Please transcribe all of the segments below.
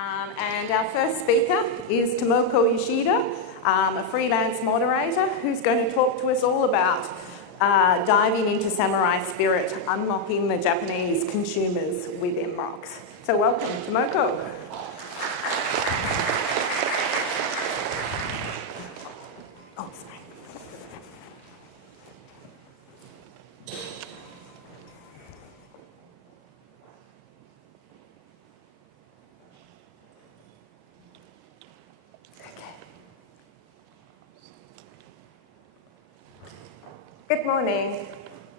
And our first speaker is Tomoko Yoshida, a freelance moderator who's going to talk to us all about diving into samurai spirit, unlocking the Japanese consumers with MROCs. So welcome, Tomoko. Oh, sorry. Good morning.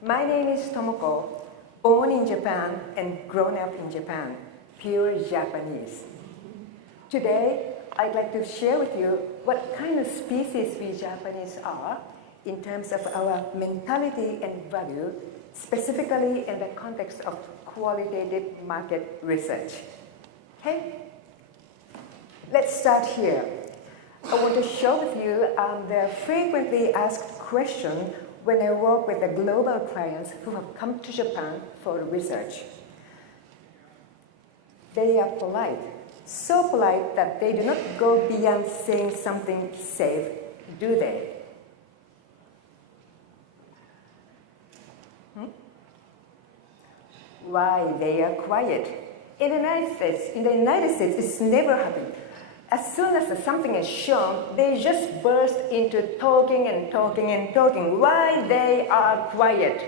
My name is Tomoko, born in Japan and grown up in Japan, pure Japanese. Today, I'd like to share with you what kind of species we Japanese are in terms of our mentality and value, specifically in the context of qualitative market research. Okay? Let's start here. I want to share with you the frequently asked question when I work with the global clients who have come to Japan for research. They are polite, so polite that they do not go beyond saying something safe, do they? Why they are quiet? In the United States, it's never happened. As soon as something is shown, they just burst into talking and talking and talking. Why they are quiet?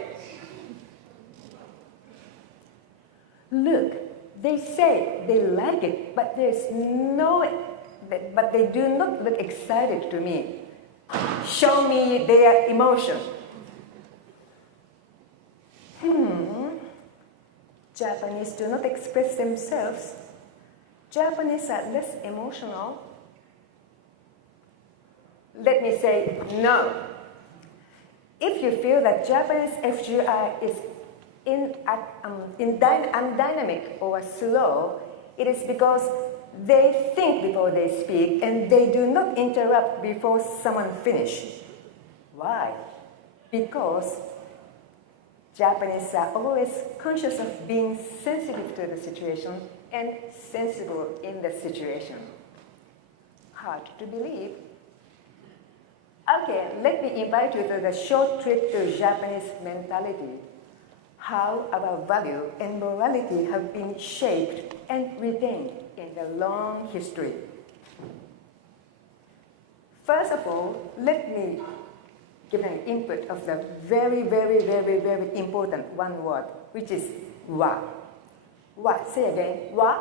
Look, they say they like it, but they do not look excited to me. Show me their emotion. Japanese do not express themselves. Japanese are less emotional. Let me say no. If you feel that Japanese FGI is undynamic or slow, it is because they think before they speak and they do not interrupt before someone finishes. Why? Because Japanese are always conscious of being sensitive to the situation and sensible in the situation. Hard to believe. Okay, let me invite you to the short trip to Japanese mentality. How our value and morality have been shaped and retained in the long history. First of all, let me give an input of the very, very, very, very important one word, which is wa. Wa, say again, wa?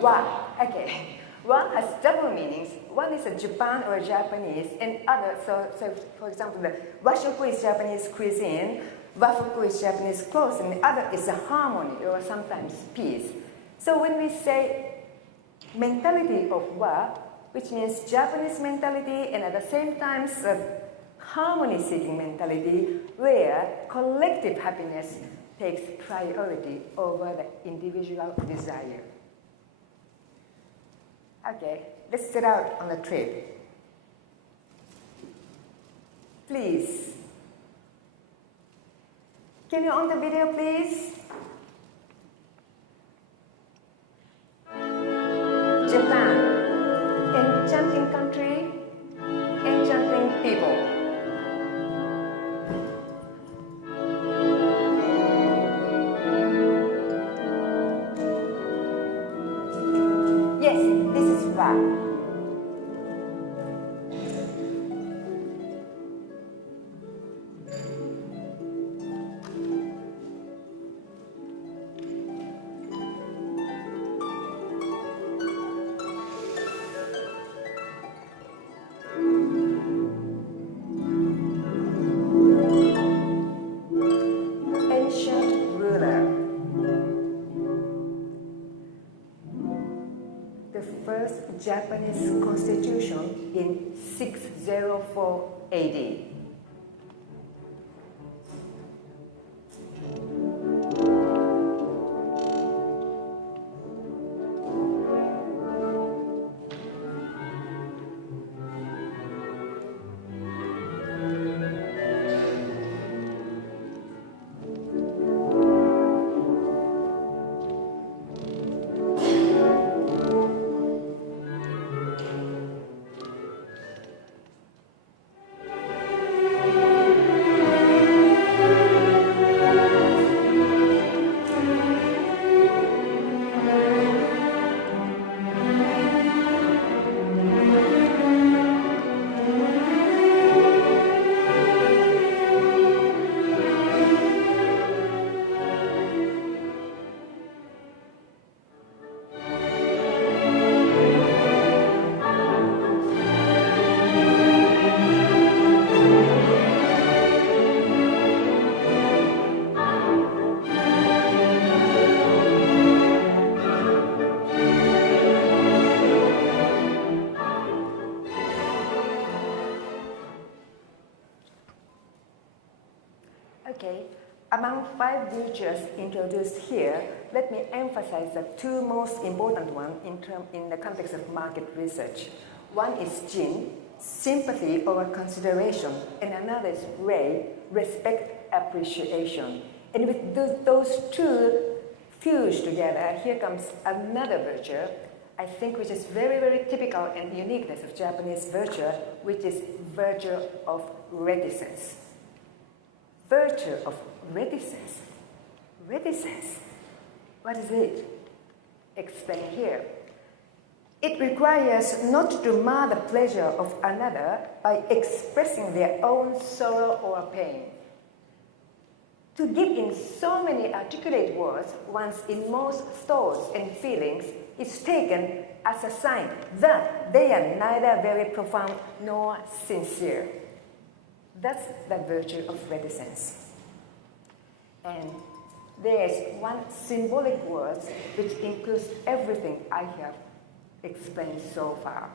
Wa, okay. Wa has double meanings. One is a Japan or Japanese, and other, so for example, the washoku is Japanese cuisine, wafuku is Japanese clothes, and the other is a harmony or sometimes peace. So when we say mentality of wa, which means Japanese mentality, and at the same time, harmony-seeking mentality, where collective happiness takes priority over the individual desire. Okay, let's set out on the trip. Please. Can you on the video, please? Japan, enchanting country, enchanting people. Japanese Constitution in 604 AD. 5 virtues introduced here, let me emphasize the 2 most important ones in the context of market research. One is Jin, sympathy or consideration, and another is Rei, respect, appreciation. And with those 2 fused together, here comes another virtue, I think, which is very, very typical and uniqueness of Japanese virtue, which is virtue of reticence. Virtue of reticence. Reticence. What is it? Explain here. It requires not to mar the pleasure of another by expressing their own sorrow or pain. To give in so many articulate words one's inmost thoughts and feelings is taken as a sign that they are neither very profound nor sincere. That's the virtue of reticence. And there is one symbolic word which includes everything I have explained so far.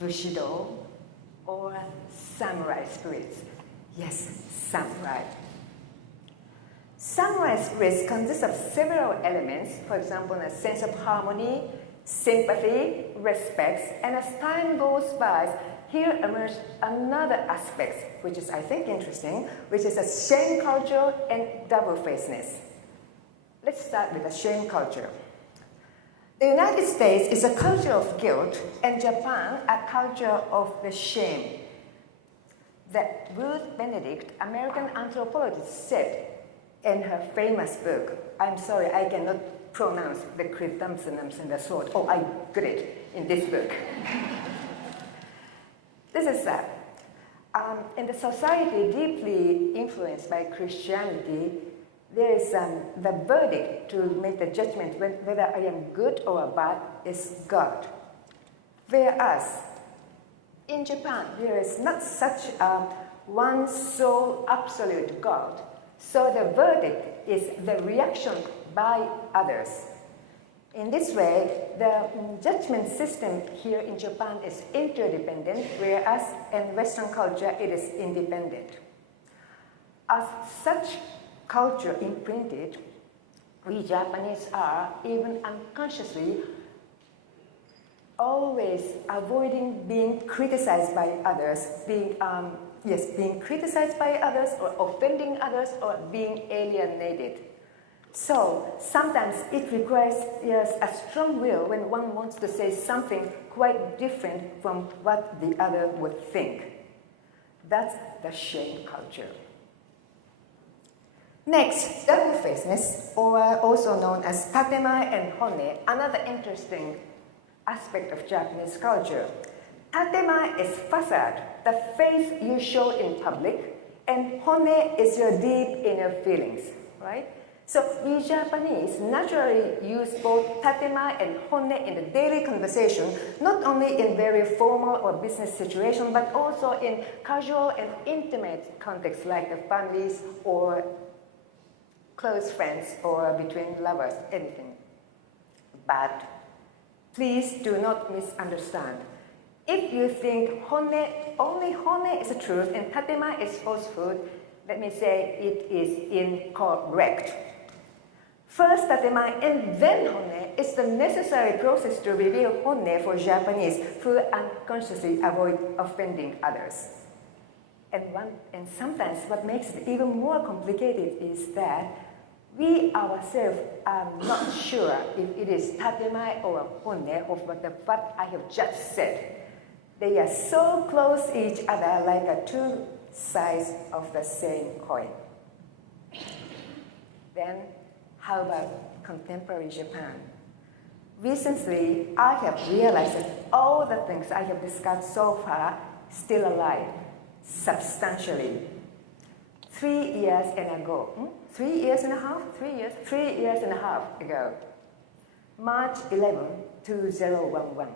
Bushido, or samurai spirits. Yes, samurai. Samurai spirits consist of several elements, for example, a sense of harmony, sympathy, respect, and as time goes by, here emerges another aspect, which is, I think, interesting, which is a shame culture and double-facedness. Let's start with the shame culture. The United States is a culture of guilt, and Japan a culture of the shame. That Ruth Benedict, American anthropologist, said in her famous book, I'm sorry, I cannot pronounce the credumsonums and the sword. Oh, I got it in this book. This is that. In the society deeply influenced by Christianity, there is the verdict to make the judgment whether I am good or bad is God. Whereas in Japan, there is not such one sole absolute God. So the verdict is the reaction by others. In this way, the judgment system here in Japan is interdependent, whereas in Western culture, it is independent. As such culture imprinted, we Japanese are, even unconsciously, always avoiding being criticized by others, being criticized by others, or offending others, or being alienated. So sometimes it requires a strong will when one wants to say something quite different from what the other would think. That's the shame culture. Next, double-facedness, or also known as tatemae and honne, another interesting aspect of Japanese culture. Tatemae is facade, the face you show in public, and honne is your deep inner feelings, right? So we Japanese naturally use both tatemae and honne in the daily conversation, not only in very formal or business situation, but also in casual and intimate contexts like the families or close friends or between lovers, anything. But please do not misunderstand. If you think only honne is the truth and tatemae is falsehood, let me say it is incorrect. First tatemae and then honne is the necessary process to reveal honne for Japanese who unconsciously avoid offending others. And sometimes what makes it even more complicated is that we ourselves are not sure if it is tatemae or honne of what I have just said. They are so close to each other like two sides of the same coin. Then, how about contemporary Japan? Recently, I have realized that all the things I have discussed so far still alive, substantially. 3 years and ago, 3 years and a half? 3 years? 3 years and a half ago, March 11, 2011.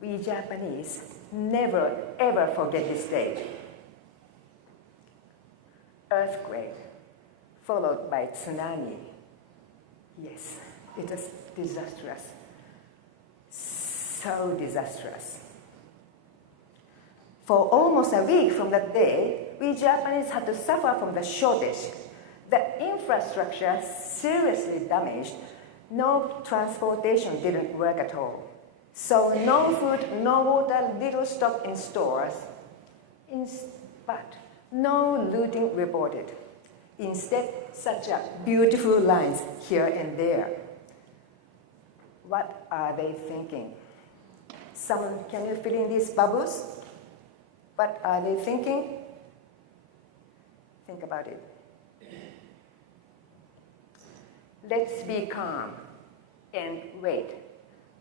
We Japanese never ever forget this day. Earthquake, followed by tsunami. Yes, it was disastrous. So disastrous. For almost a week from that day, we Japanese had to suffer from the shortage. The infrastructure seriously damaged. No transportation didn't work at all. So no food, no water, little stock in stores. But no looting reported. Instead, such a beautiful lines here and there. What are they thinking? Someone, can you fill in these bubbles? What are they thinking? Think about it. Let's be calm and wait.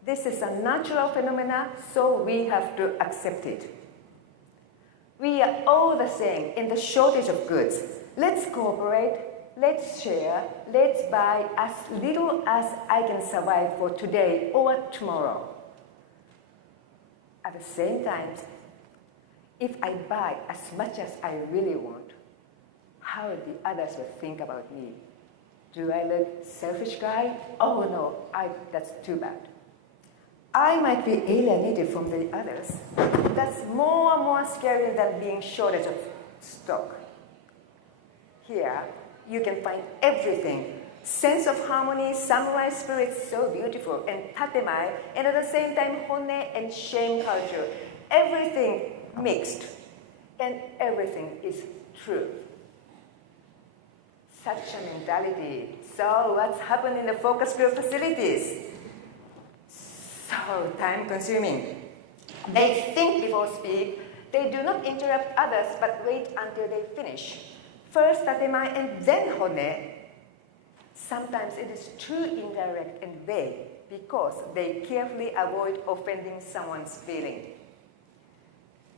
This is a natural phenomenon, so we have to accept it. We are all the same in the shortage of goods. Let's cooperate, let's share, let's buy as little as I can survive for today or tomorrow. At the same time, if I buy as much as I really want, how the others will think about me? Do I look selfish guy? Oh no, that's too bad. I might be alienated from the others. That's more and more scary than being shortage of stock. Here, you can find everything. Sense of harmony, samurai spirit, so beautiful, and tatemae, and at the same time, honne and shame culture. Everything mixed, and everything is true. Such a mentality. So what's happened in the focus group facilities? So time-consuming. They think before speak. They do not interrupt others, but wait until they finish. First tatemae and then honne. Sometimes it is too indirect and vague because they carefully avoid offending someone's feeling.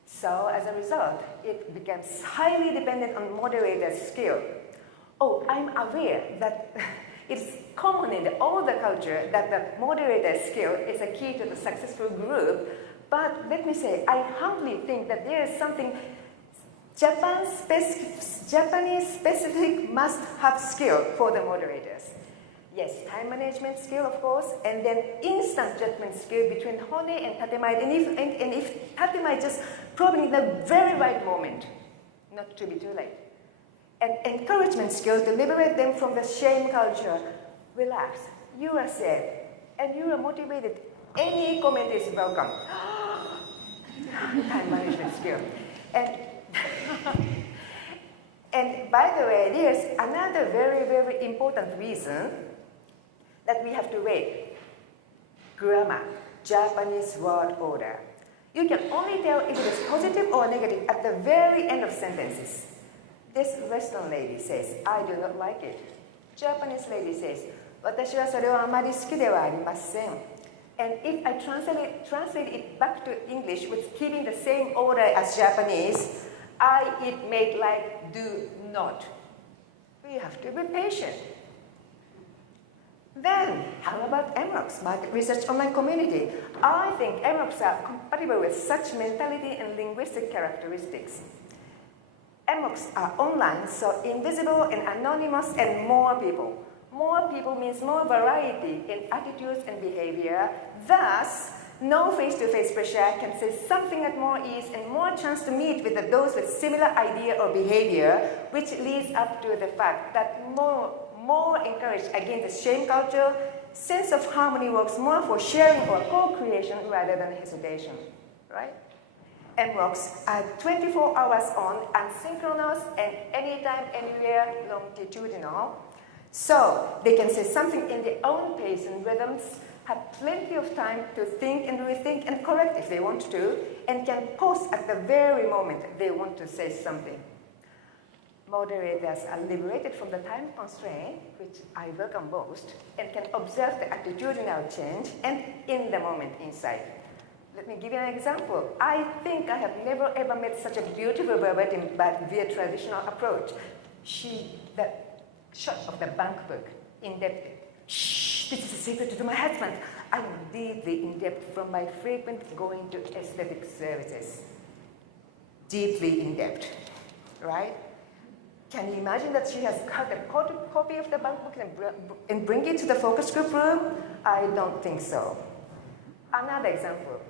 So as a result, it becomes highly dependent on moderator's skill. Oh, I'm aware that it's common in all the culture that the moderator's skill is a key to the successful group, but let me say, I humbly think that there is something Japanese specific must-have skill for the moderators. Yes, time management skill, of course, and then instant judgment skill between honne and tatemae, and if tatemae just probing in the very right moment, not to be too late. And encouragement skill to liberate them from the shame culture. Relax, you are safe, and you are motivated. Any comment is welcome. Time management skill. And by the way, there's another very, very important reason that we have to wait. Grammar, Japanese word order. You can only tell if it is positive or negative at the very end of sentences. This Western lady says, I do not like it. Japanese lady says, 私はそれはあまり好きではありません. And if I translate it back to English with keeping the same order as Japanese, it made like do not. We have to be patient. Then, how about MROCs, Market Research Online Community? I think MROCs are compatible with such mentality and linguistic characteristics. MROCs are online, so invisible and anonymous and more people. More people means more variety in attitudes and behavior. Thus, no face-to-face pressure can say something at more ease and more chance to meet with those with similar idea or behavior, which leads up to the fact that more encouraged against the shame culture, sense of harmony works more for sharing or co-creation rather than hesitation, right? MROCs are 24 hours on, asynchronous, and anytime, anywhere, longitudinal. So they can say something in their own pace and rhythms, have plenty of time to think and rethink and correct if they want to, and can pause at the very moment they want to say something. Moderators are liberated from the time constraint, which I welcome most, and can observe the attitudinal change and in the moment inside. Let me give you an example. I think I have never ever met such a beautiful verbatim but via traditional approach. The shot of the bank book, in depth. Shh, this is a secret to my husband. I am deeply in depth from my frequent going to aesthetic services. Deeply in depth, right? Can you imagine that she has cut a copy of the bank book and bring it to the focus group room? I don't think so. Another example.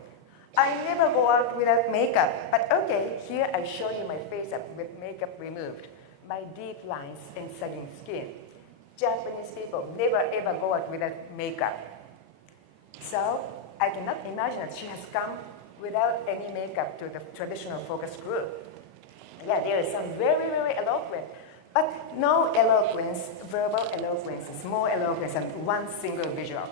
I never go out without makeup, but okay, here I show you my face up with makeup removed, my deep lines and sagging skin. Japanese people never ever go out without makeup. So I cannot imagine that she has come without any makeup to the traditional focus group. Yeah, there is some very, very eloquent, but no eloquence, verbal eloquence is more eloquence than one single visual.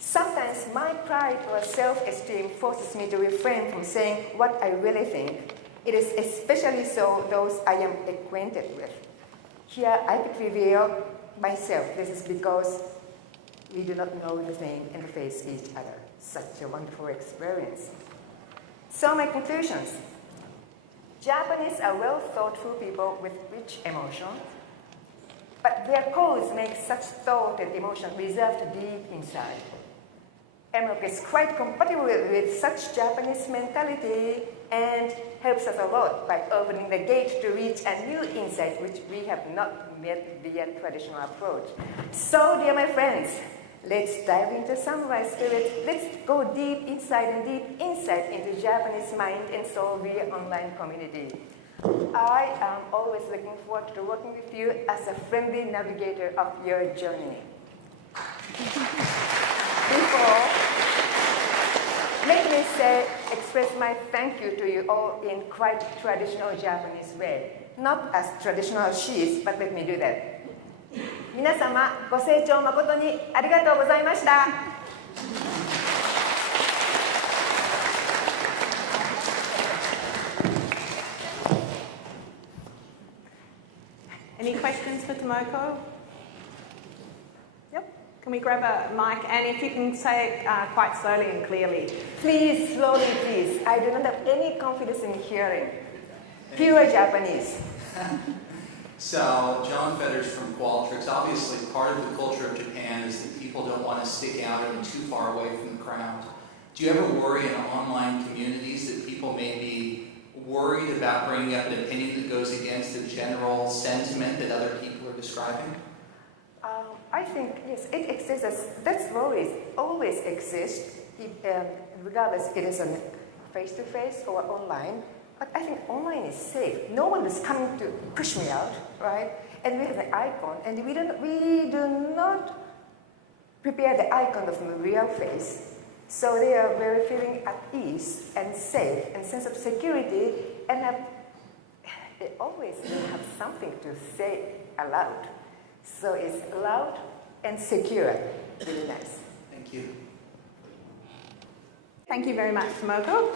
Sometimes my pride or self-esteem forces me to refrain from saying what I really think. It is especially so those I am acquainted with. Here I could reveal myself. This is because we do not know the name and face each other. Such a wonderful experience. So my conclusions. Japanese are well thought through people with rich emotion, but their codes make such thought and emotion reserved deep inside. MROC is quite compatible with such Japanese mentality and helps us a lot by opening the gate to reach a new insight which we have not met via traditional approach. So, dear my friends, let's dive into samurai spirit. Let's go deep inside and deep insight into Japanese mind and soul via online community. I am always looking forward to working with you as a friendly navigator of your journey. Let me express my thank you to you all in quite traditional Japanese way. Not as traditional sheets, but let me do that. 皆様、ご清聴誠にありがとうございました。Any questions for Tomoko? Yep. Can we grab a mic? And if you can say it quite slowly and clearly. Please, slowly, please. I do not have any confidence in hearing. Pure Japanese. So, John Fetters from Qualtrics. Obviously, part of the culture of Japan is that people don't want to stick out or be too far away from the crowd. Do you ever worry in online communities that people may be worried about bringing up an opinion that goes against the general sentiment that other people are describing? I think, yes, it exists. That worries always exist, regardless it is on face-to-face or online. But I think online is safe. No one is coming to push me out, right? And we have an icon, and we do not prepare the icon of the real face. So they are very feeling at ease and safe and sense of security, and they always have something to say aloud. So it's loud and secure. Really nice. Thank you. Thank you very much, Tomoko.